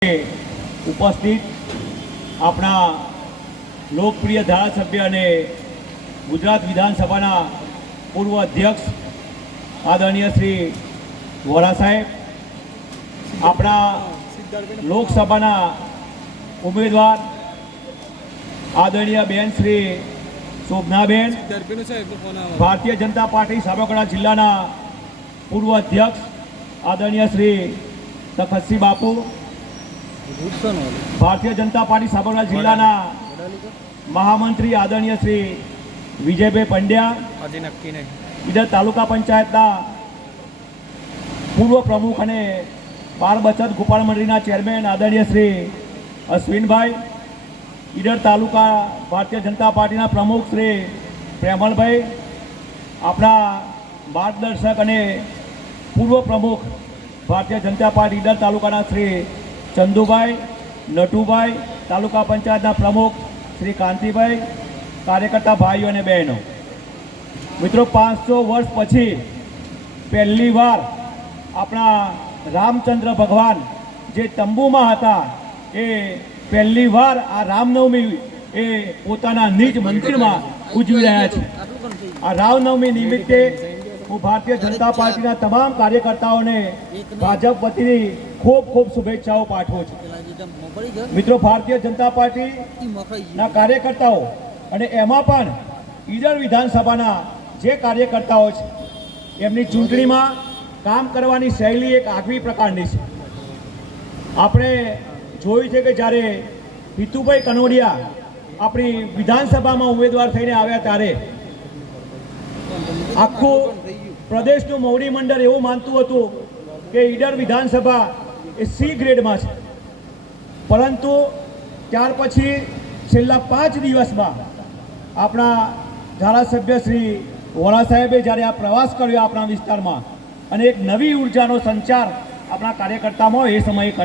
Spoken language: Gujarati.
ઉપસ્થિત આપણા લોકપ્રિય ધારાસભ્ય અને ગુજરાત વિધાનસભાના પૂર્વ અધ્યક્ષ આદરણીય શ્રી વોરા સાહેબ, આપણા લોકસભાના ઉમેદવાર આદરણીય બેન શ્રી શોભનાબેન, ભારતીય જનતા પાર્ટી સાબરકાંઠા જિલ્લાના પૂર્વ અધ્યક્ષ આદરણીય શ્રી તખતસિંહ બાપુ, ભારતીય જનતા પાર્ટી સાબરકાંઠા જિલ્લાના મહામંત્રી આદરણીય શ્રી વિજયભાઈ પંડ્યા, ઈડર તાલુકા પંચાયતના પૂર્વ પ્રમુખ અને બાળ બચત ગોપાલ મંડળીના ચેરમેન આદરણીય શ્રી અશ્વિનભાઈ, ઈડર તાલુકા ભારતીય જનતા પાર્ટીના પ્રમુખ શ્રી પ્રેમલભાઈ, આપણા માર્ગદર્શક અને પૂર્વ પ્રમુખ ભારતીય જનતા પાર્ટી ઈડર તાલુકાના શ્રી ચંદુભાઈ, નટુભાઈ, તાલુકા પંચાયતના પ્રમુખ શ્રી કાંતિભાઈ, કાર્યકર્તા ભાઈઓ અને બહેનો, મિત્રો, 500 વર્ષ પછી પહેલી વાર આપણા રામચંદ્ર ભગવાન જે તંબુમાં હતા એ પહેલી વાર આ રામનવમી એ પોતાના નિજ મંદિરમાં ઉજવી રહ્યા છે. આ રામનવમી નિમિત્તે હું ભારતીય જનતા પાર્ટીના તમામ કાર્યકર્તાઓને ભાજપ વતીની ખૂબ ખૂબ શુભેચ્છાઓ પાઠવું છું. મિત્રો, ભારતીય જનતા પાર્ટીના કાર્યકર્તાઓ અને એમાં પણ ઈડર વિધાનસભાના જે કાર્યકર્તાઓ છે એમની ચૂંટણીમાં કામ કરવાની શૈલી એક આગવી પ્રકારની છે. આપણે જોયું છે કે જ્યારે હિતુભાઈ કનોડિયા આપણી વિધાનસભામાં ઉમેદવાર થઈને આવ્યા ત્યારે આખું પ્રદેશનું મોવડી મંડળ એવું માનતું હતું કે ઈડર વિધાનસભા એ સી ગ્રેડમાં છે, પરંતુ ત્યાર પછી છેલ્લા 5 દિવસમાં આપણા ધારાસભ્ય શ્રી વોરા સાહેબે જ્યારે આ પ્રવાસ કર્યો આપણા વિસ્તારમાં અને એક નવી ઉર્જાનો સંચાર આપણા કાર્યકર્તામાં એ સમયે